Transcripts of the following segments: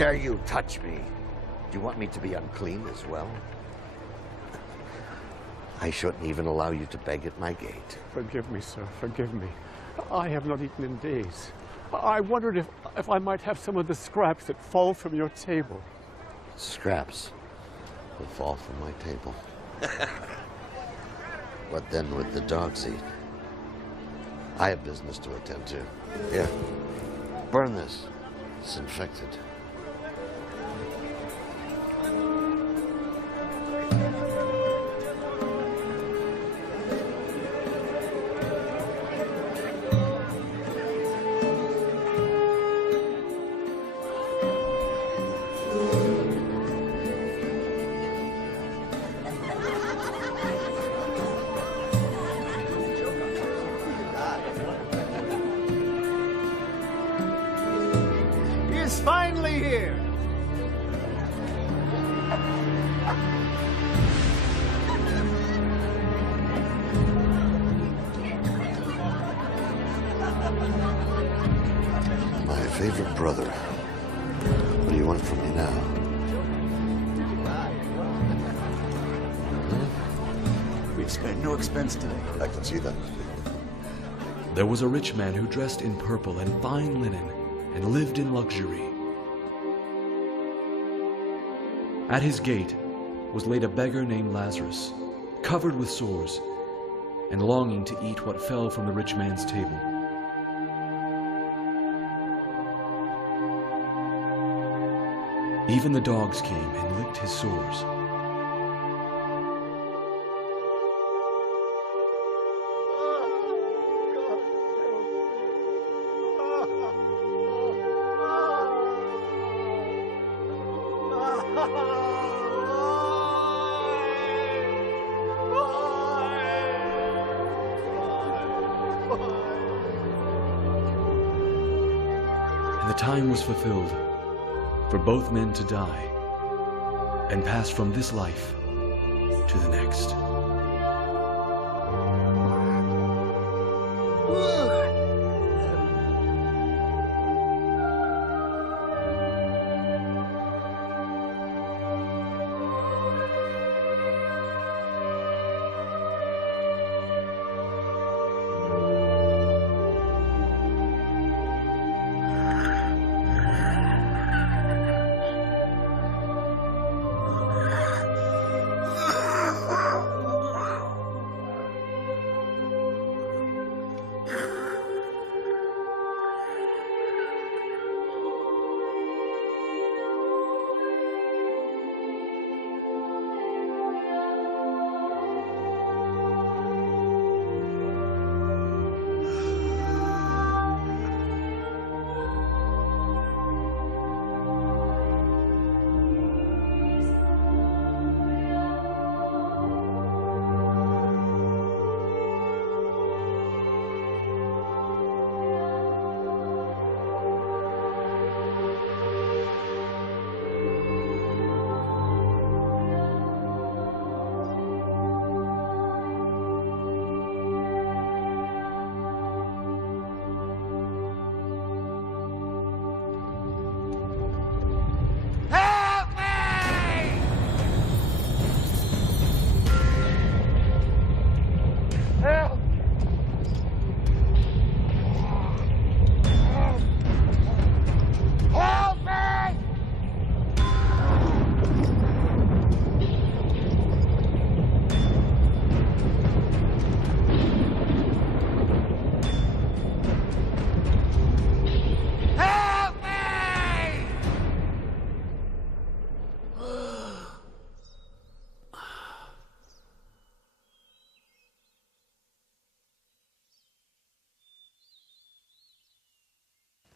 dare you touch me? Do you want me to be unclean as well? I shouldn't even allow you to beg at my gate. Forgive me, sir, forgive me. I have not eaten in days. I wondered if I might have some of the scraps that fall from your table. Scraps will fall from my table. What then would the dogs eat? I have business to attend to. Here, burn this. It's infected. Finally here. My favorite brother. What do you want from me now? We've spared no expense today. I can see that. There was a rich man who dressed in purple and fine linen and lived in luxury. At his gate was laid a beggar named Lazarus, covered with sores, and longing to eat what fell from the rich man's table. Even the dogs came and licked his sores. And the time was fulfilled for both men to die and pass from this life to the next.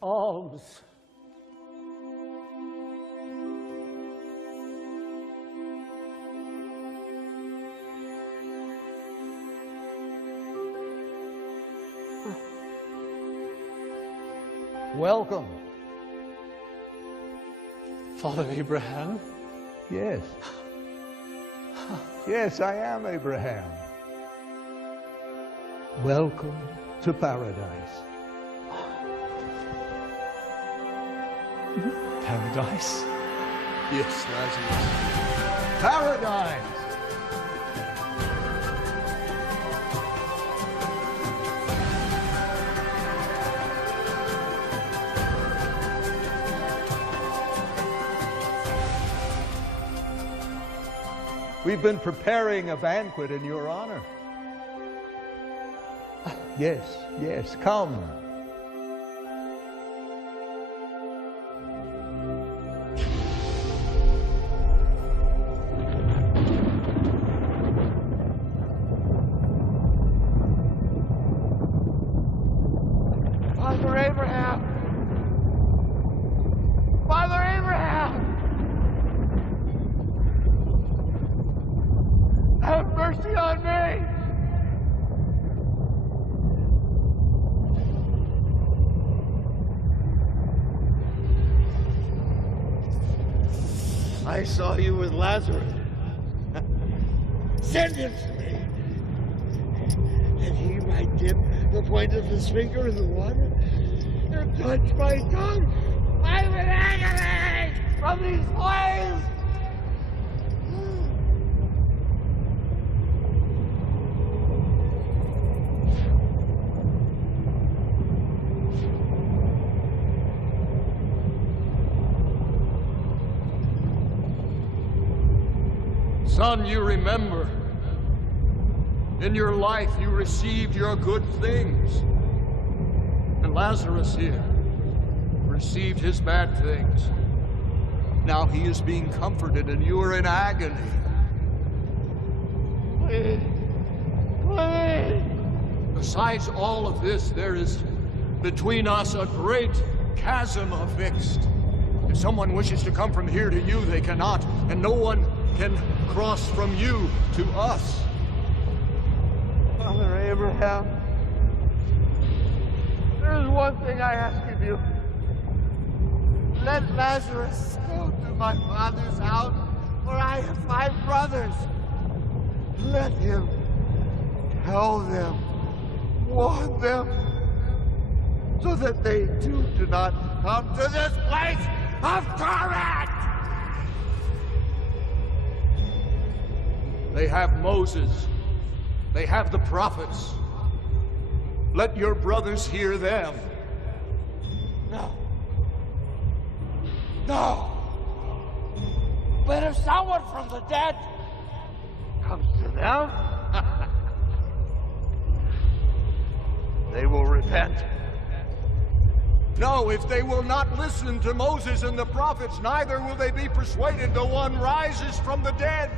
Alms. Welcome. Father Abraham? Yes. Yes, I am Abraham. Welcome to paradise. Paradise? Yes, Lazarus. Paradise! We've been preparing a banquet in your honor. Yes, yes, come. Father Abraham! Father Abraham! Have mercy on me! I saw you with Lazarus. Send him to me. And he might dip the point of his finger in the water and touch my tongue. I'm in agony from these flames. Son, you remember, in your life you received your good things. And Lazarus here received his bad things. Now he is being comforted and you are in agony. Please, please. Besides all of this, there is between us a great chasm affixed. If someone wishes to come from here to you, they cannot, and no one can cross from you to us. Father Abraham, there is one thing I ask of you. Let Lazarus go to my father's house, for I have 5 brothers. Let him tell them, warn them, so that they too do not come to this place of torment! They have Moses. They have the prophets. Let your brothers hear them. No. No. But if someone from the dead comes to them, they will repent. No, if they will not listen to Moses and the prophets, neither will they be persuaded though one rises from the dead.